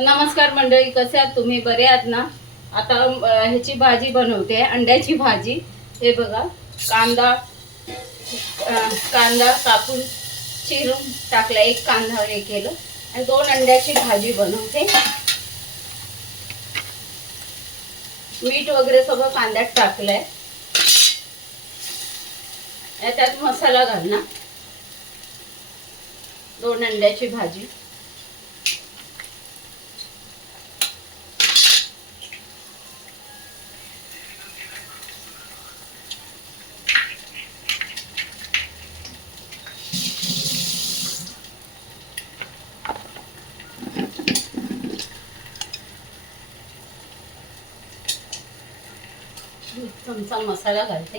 नमस्कार मंडळी, कसे आहात तुम्ही? बरे आहात ना? आता ह्याची भाजी बनवते, अंड्याची भाजी. हे बघा, कांदा कांदा कापून चिरून टाकला, एक कांदा हे केलं आणि 2 अंड्याची भाजी बनवते. मीठ वगैरे सगळं कांद्यात टाकलंय. याच्यात मसाला घालणार. 2 अंड्याची भाजी, चमचा मसाला घालते.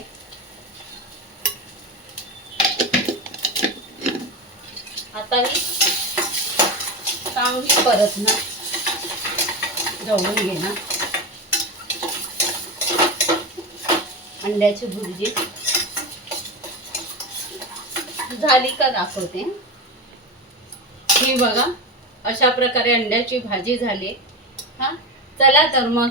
आता ही चांगली परत ना ढवळून घेणार. अंड्याची भुर्जी झाली का दाखवते. ही बघा, अशा प्रकारे अंड्याची भाजी झाली. हा, चला तर मग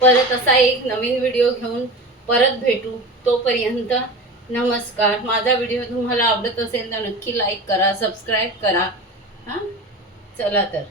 परत असा एक नवीन व्हिडिओ घेऊन परत भेटू. तोपर्यंत नमस्कार. माझा व्हिडिओ तुम्हाला आवडत असेल तर नक्की लाईक करा, सबस्क्राईब करा. हां, चला तर.